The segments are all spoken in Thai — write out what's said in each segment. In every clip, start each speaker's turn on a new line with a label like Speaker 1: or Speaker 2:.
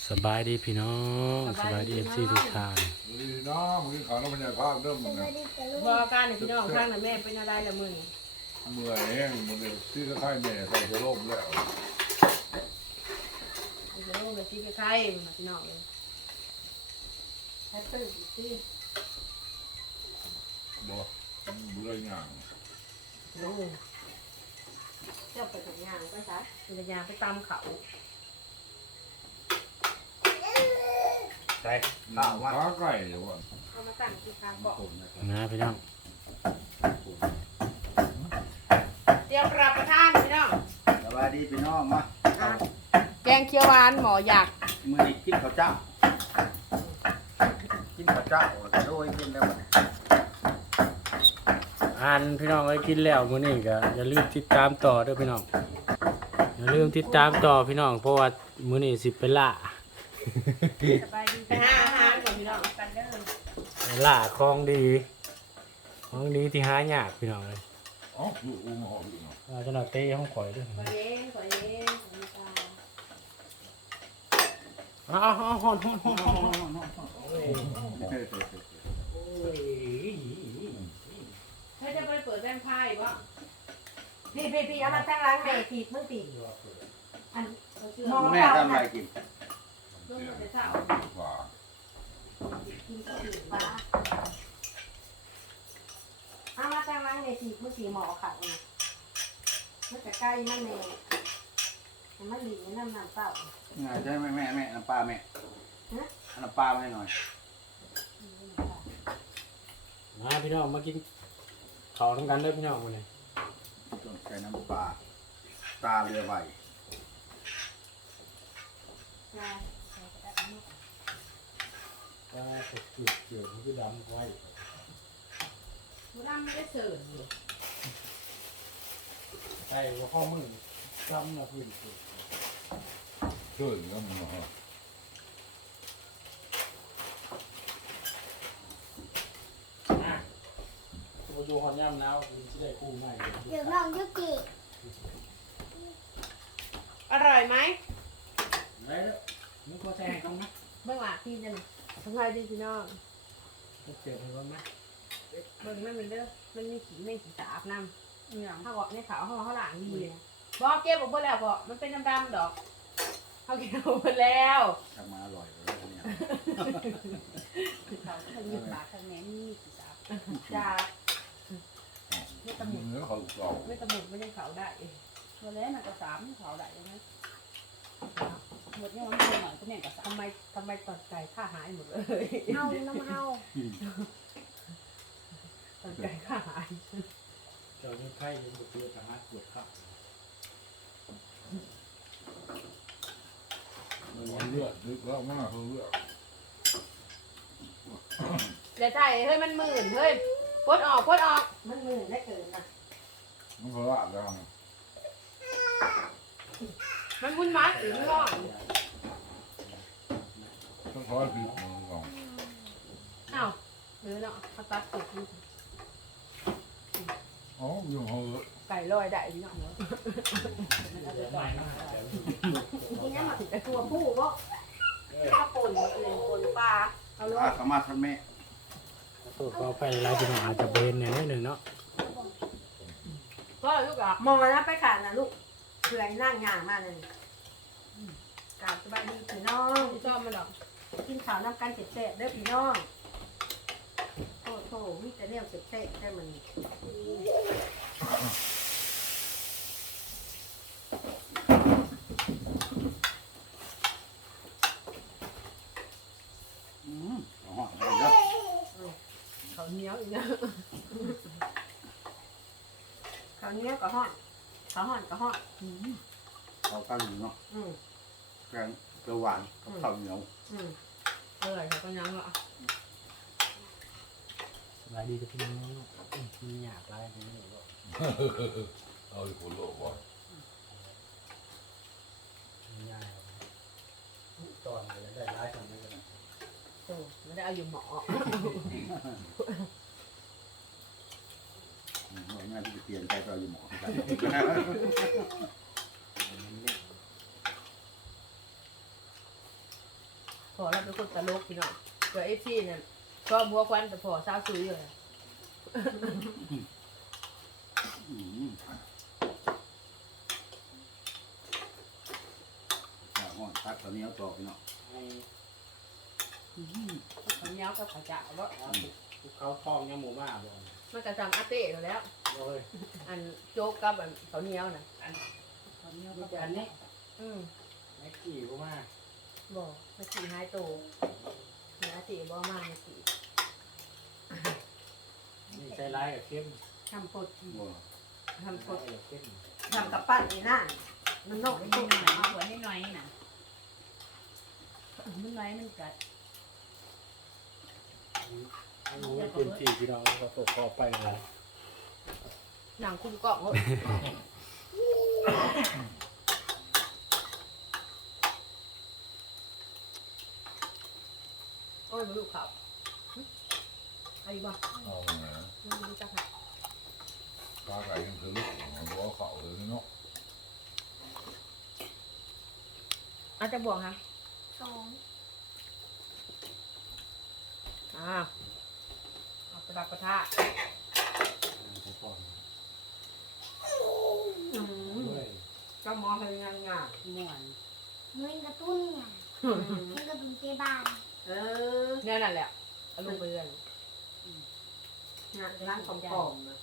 Speaker 1: สบายดีพี่น้องสบายดีFCทุกท่าน
Speaker 2: ดีน้องมึงขาวน้ำมันยาภาพเริ่มมึงนะ
Speaker 3: บ่การนี่พี่น้องข้างน่ะแม่เป็นอะไรละมื้อนี้
Speaker 2: เมื่อยแห้งมึงเลยซื้อก็ค่ายแม่ใส่เชื้อโรคแล้ว
Speaker 3: สิโลกเลยสิไปไข่มาพี่น้องเอ้ยให้ตื่นสิ
Speaker 2: บ่เบื่อหยัง
Speaker 3: ลุงเจ้าไปทำงานก็ซะเป็นยางไปตำเขา
Speaker 4: ใช่ข้าวว่า
Speaker 2: ขาไก่เดี๋ยวว่า
Speaker 3: เอามาตั้งที่ข้างเบาะ
Speaker 1: นะพี่น้อง
Speaker 3: เตรียมรับประทานพี่น้อง
Speaker 4: สวัสดีพี่น้องมา
Speaker 3: แกงเขียวหวานหมออยาก
Speaker 4: มือนี้กินข้าวเจ้ากินข้าวเจ้าแล้วก็โดยกินแล้ว
Speaker 1: อ่านพี่น้องไว้กินแล้วมื้อนี้ก็อย่าลืมติดตามต่อเด้อพี่น้องอย่าลืมติดตามต่อพี่น้องเพราะว่ามื้อนี้สิไปล่า
Speaker 3: สบายดีไปหาอาหารก่อนพี่น้องกันเด้อ
Speaker 1: ไปล่าของดีที่หายากพี่น้องเลย
Speaker 2: อ๋อคืออุ้มหอบอยู่เนาะ
Speaker 1: เราจะนอนเต้ห้องข่อยด้วย
Speaker 3: ขอเย็นขอเย็นขอตา
Speaker 1: อ้าวฮอนโอ้ย
Speaker 3: เฮ้ยจะไปเปิดแป้งพายบ่พี่เอามาตั้งร้านแม่ถีบมึงถีบอันมอง
Speaker 4: แม่
Speaker 3: เรา
Speaker 4: ทำอะไร
Speaker 3: น่ะ
Speaker 4: กิน
Speaker 3: เรื่องมันจะเศร้า
Speaker 2: ว่า
Speaker 3: กินข้าวเหนียวปลาเอามาตั้งร้านในสีมือสีหมอค่ะมันจะใกล้มันเลยมันหลีน้ำเปล่า
Speaker 4: ใช่ไหมแม่น้ำปลาแม่น้ำปลาให้หน่อย
Speaker 1: มาพี่น้องมากินข้าวทั้งกันเด้อพี่น้องมื้อนี้
Speaker 4: ต้องใช้น้ำปลาตาเรือใบ
Speaker 1: ก็ตกเกี่ยวมันคือดำไว้
Speaker 3: บุญไม่ได้เสิร์ฟอยู่
Speaker 1: ใส่หัวข้อมือดำนะพี่
Speaker 2: ช่วยแล้วมึงเหรอ
Speaker 1: ตัวอยู่หอนย่ำหนาวคุณสิได้คู่ใหม่
Speaker 5: เดี๋ยวน้องยุกิ
Speaker 3: อร่อยไหม
Speaker 1: ได้แล้วมึงก็ใส่ให้เขานะ
Speaker 3: เบื้องหลังพี่จะทำไงดีพี่น้อง
Speaker 1: ก็เกี่ยวให้เขานะ
Speaker 3: เบื้องนั่นมันเด้อมันมีขี้แมงขี้สาบน้ำอย่างถ้าบอกในขาวเขาหลังดีเลยบอกเก็บบอกเพื่อแล้วบอกมันเป็นดำๆดอกเขาเก็บหมดแล้ว
Speaker 4: ทำมาอร่อยเลยเนี่ย
Speaker 3: เขาทำยืดปากทางแม่มีขี้สาบจ้าไม่ตะหมุด
Speaker 2: เนื้อเขาเก่า
Speaker 3: ไม่ตะหมุดไม่ยังเขาได้ตัวแล้วน่ะก็สามเขาได้ยังไงหมดเนี่ยมันเป็นหน่อยก็แม่ก็ทำไมตอนไก่ข้าหายหมดเลย
Speaker 5: เฮาน้ำเฮา
Speaker 3: ตอนไก่ข้าหาย
Speaker 1: เจ้าเนี่ยไข่ยังบุกเรือทหารปวดข้า
Speaker 2: เลือดลึกแล้วมากเลือด
Speaker 3: เดี๋ยวใจเฮ้ยมันหมื่นเฮ้ยพดออกมันหมื่นได้เกินนะ
Speaker 2: มันเขาละแล้ว
Speaker 3: มันวุ่นวายหรือไม่ร้อน
Speaker 2: ต้องคอยผิดมึงก่อน
Speaker 3: อ้าวเนื้อเนาะเขาตัดติดนี่
Speaker 2: อ๋ออยู่เขา
Speaker 3: ไก่ลอยได้พี่น้องเนาะ
Speaker 1: ใหม่มากแต่
Speaker 3: ทีนี้มาถึงไอ้ตัวผู้ก็ข้าวป่นเลยป่นปลาเอาล
Speaker 4: อาง สามารถท่านแม่
Speaker 1: ตัวก็ไปหลายพี่น้องอาจจะเบนเนี่ยนิดหนึ่งเนาะ
Speaker 3: ก็ลูกอ่ะมองนะไปขาดนะลูกเผื่อนั่งย่างมากเลยกาบสบายดีพี่น้องชอบมันหรอกกินข้าวน้ำกันเสร็จเด้อพี่น้องโถมีแต่เนี่ยเสร็จได้มัน
Speaker 4: อ๋ออะไรเนาะ
Speaker 3: เขาเหนียวอีกนะเขาเหนียวก็ห่อนเขาห่อนก็ห่อน
Speaker 4: เขาตั้งอยู่เนาะ
Speaker 3: อืม
Speaker 4: แกงเขียวหวานกับข้าวเหนียว
Speaker 3: อร่อยค่ะก็ยังอ่ะ
Speaker 1: สบายดีกับพี่น้องมีอยากไล่พี่น้องก็
Speaker 2: เอาอีกคนโลกว่า
Speaker 1: มีง่ายตอนไหนได้ไล่ตอนนั้นกัน
Speaker 3: โอ้ไม่ได้เอาอยู่หมอ
Speaker 4: แม่ที่เปลี่ยนใจเราอยู่หมอกัน
Speaker 3: พอเราเป็นคนตลกพี่น้องเกิดFCเนี่ยก็บัวควันแต่พอสาวซุยเลย
Speaker 4: ตักตอนนี้เอาต่อพี่น้อง
Speaker 3: ข้าวเหนียวกับข้าวเจ้าบ่
Speaker 1: เขาทองยังหมูมาบ่
Speaker 3: มันก็จำอาเต้แล้ว
Speaker 1: โอ้ย
Speaker 3: อันโจ๊กกับอันข้าวเหนียวน่ะ
Speaker 6: เขาเนี่ยก็อันนี้
Speaker 1: แม็กกี้บ่มา
Speaker 3: บ่มาขี่หายโตเนี่ยอาเต้บ่มามาขี่
Speaker 1: นี่ใช้ร้ายกับเข้ม
Speaker 3: ทำปด
Speaker 4: บ่
Speaker 3: ทำป
Speaker 1: ร้า
Speaker 3: ด
Speaker 1: ยกับเข้ม
Speaker 3: ทำกับปั้นนี่นั่นมันนก
Speaker 6: นิ
Speaker 3: ไอ้
Speaker 6: ด
Speaker 3: ตุ๊ก
Speaker 6: หน่อยหัวนิดหน่อยนะมันน้อยมันกัด
Speaker 1: อันนี้เป็นที่พี่น้องก็ตกคอไปเลย
Speaker 3: หนังคุมกล่องโอ้ยมาลูกเขาอะไรบ้าง
Speaker 2: เอาไง
Speaker 3: ไม่รู้จักค่ะ
Speaker 2: ปลาไก่ยังคือลูกของหัวเขาเลยเนาะ
Speaker 3: อาจจะบวกค่ะ
Speaker 5: สอง
Speaker 3: เอากระดาษกระทะ
Speaker 1: ก่อน ด้วย
Speaker 3: ก็มองให้งานงาน
Speaker 6: ม่วน
Speaker 5: เงินกระตุ้นไงเงินกระตุ้นเจบาน
Speaker 3: เนี่ยนั่นแหละเอาลูกไปเรื่อยงานร้านของปลอมนะ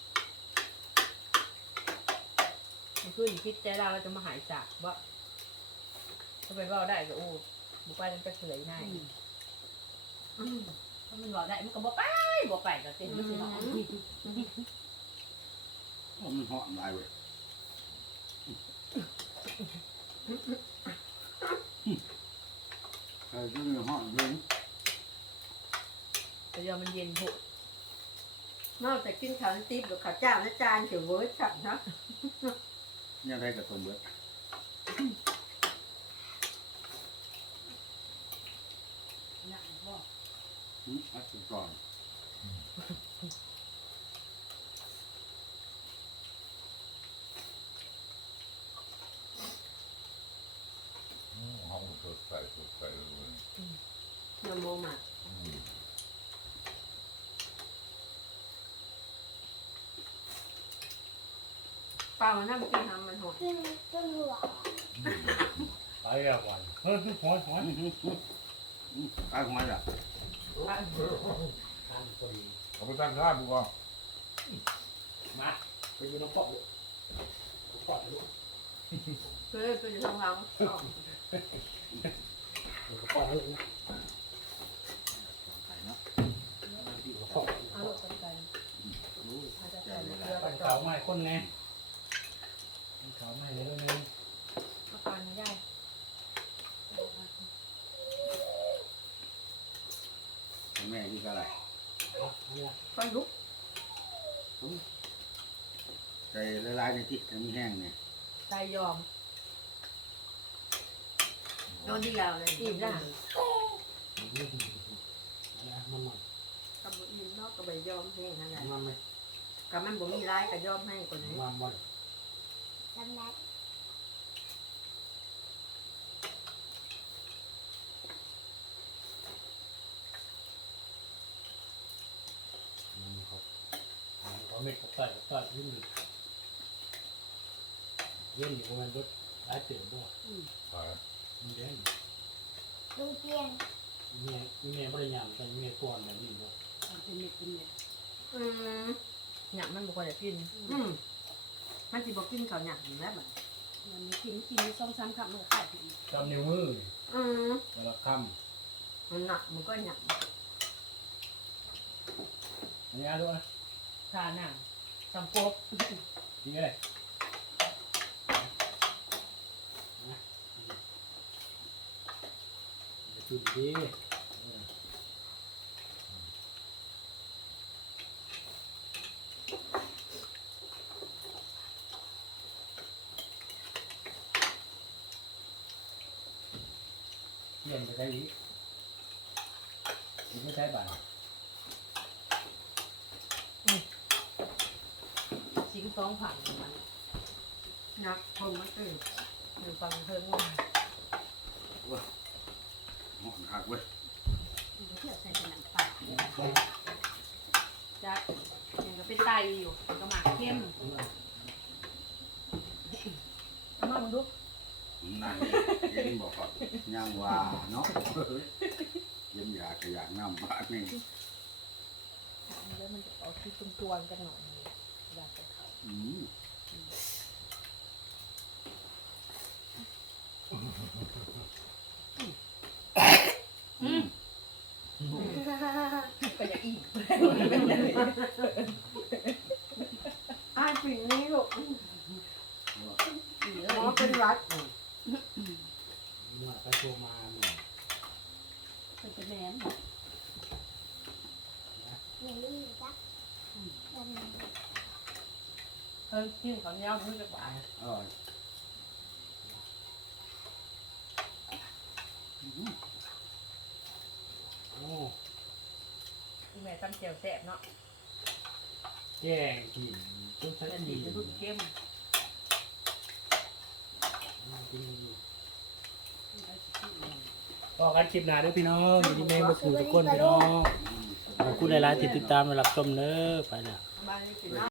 Speaker 3: มันคือคิดใจเราจะมาหายจากว่าถ้าไปว่าได้ก็โอ้บุกไปมันจะเฉยง่าย
Speaker 6: ถ้ามันบอกได้มันก็บอกไปก็เต็มมันสิเนาะ
Speaker 4: มันเหาะลายเว้ยใครก็มีเหาะเลย
Speaker 3: แต่เดี๋ยวมันเย็นหุนอกจากกินข้าวติ๊บหรือข้าวเจ้าและจานเขียวเวิร์ดฉันนะ
Speaker 4: เนี่ยได้กับตัวเบิด
Speaker 6: นะบอก
Speaker 4: อัดก่อน
Speaker 2: ห้องสดใสเลย
Speaker 3: น้ำโมมาเปล่าน้ำกินน้ำมันหด
Speaker 5: ขึ้นหัว
Speaker 1: ไปแล้วก่อนเฮ้ยหอย
Speaker 4: ตายของมันล่ะ
Speaker 1: ทานพอดี
Speaker 2: เอาไปตั้งข้าวบุกอ่ะ
Speaker 1: มาไปอยู่น้ำปอกลูกปอกลูก
Speaker 3: เฮ้ยไปอยู่ทางหลัง
Speaker 1: ปอกลูก
Speaker 4: ไก่เนาะ
Speaker 1: ปอก
Speaker 3: เอาลูกกันกันอาจจะใส่เกลือ
Speaker 1: เป็
Speaker 3: กับ
Speaker 1: น
Speaker 3: จอ
Speaker 1: ขาวใหม่คนไงเป็นขาวใหม่เลยนึง
Speaker 3: เอาปานไม่ได้
Speaker 4: แม่ที่อะไร
Speaker 3: ไปลุก
Speaker 4: ใจละลายในที่มีแห้งเนี่ย
Speaker 3: ใจยอมโดนที่ยาวเลยอิ่มได้
Speaker 1: มัน
Speaker 3: กับอิ่มนอกกับใบยอมแห้งนั่นแหละ
Speaker 1: มันไม่
Speaker 3: กับมันบ่มีร้ายกับยอมแห้งกว่านี้
Speaker 1: มันมัน
Speaker 5: จำได้
Speaker 1: เขาไม่ใส่ยื่นเย็นอยู่มันรถหลายเติมด้วย
Speaker 2: ใช่
Speaker 1: มันเย็น
Speaker 5: ลุงเตียน
Speaker 1: เมียบริยามใส่เมียก่อนแบบนี้ด้วย
Speaker 6: เป็นเม็ดเป็นเม็ด
Speaker 3: หยักมันบ่ค่อยจะกินมันสิบ่กินข้าวหยักอยู่แล้วบัด
Speaker 6: มันกิน2-3คำมันก็ขาดอีก
Speaker 1: จำนิ้วมือ แต่ละค
Speaker 3: มันหนักมันก็หยัก
Speaker 1: ำอันนี้ด้วย
Speaker 3: ทาหนังตำกบ
Speaker 1: นี่อะไรจุดดีเยี่ยมไปใช้ดีไม่ใช้บ่าย
Speaker 3: ชิ้น2ผังมันหนักพงมันตื่นอยู่ฟังเพิ่งว่า
Speaker 4: เหาะหักเว้ย
Speaker 6: เที่ยวใส่เป็นน้ำปลาจะยังก็เป็นไตอยู่ก็หมักเข้มมามึงดู
Speaker 4: นั่นเย็นบอกก่อนย่างว่าเนาะเย็นอยากก็อยากน้ำบาดนี่
Speaker 3: แล้วมันจะออกที่ตัวๆกันหน่อยอยากจะเขา
Speaker 4: อืม
Speaker 6: ก็จะอีก
Speaker 3: อ้ายปีนี้ลูก
Speaker 6: อีก
Speaker 3: หมอเป็นรัด
Speaker 1: เมื่อไปโทรมาเมื่อ
Speaker 6: เป็นแหนม
Speaker 5: หนูลืมจ้ะ
Speaker 6: เฮ้ยกินข้าวเหนียวมึงจะบ่าย
Speaker 4: อร่อยอืม
Speaker 1: โอ้
Speaker 6: แม่ตั้งเจียวแซ่บเนาะ
Speaker 1: แจ้งกินจนฉัน
Speaker 6: แต่
Speaker 1: ดี
Speaker 6: ดีจะดุดเข้ม
Speaker 1: กินพอกันคลิปหน้าเด้อพี่น้องอยู่ดีแม่บ่ถือทุกคนพี่น้องขอบคุณหลายๆที่ติดตามและรับชมเด้อไปแล้ว
Speaker 3: มาเลยสิเนาะ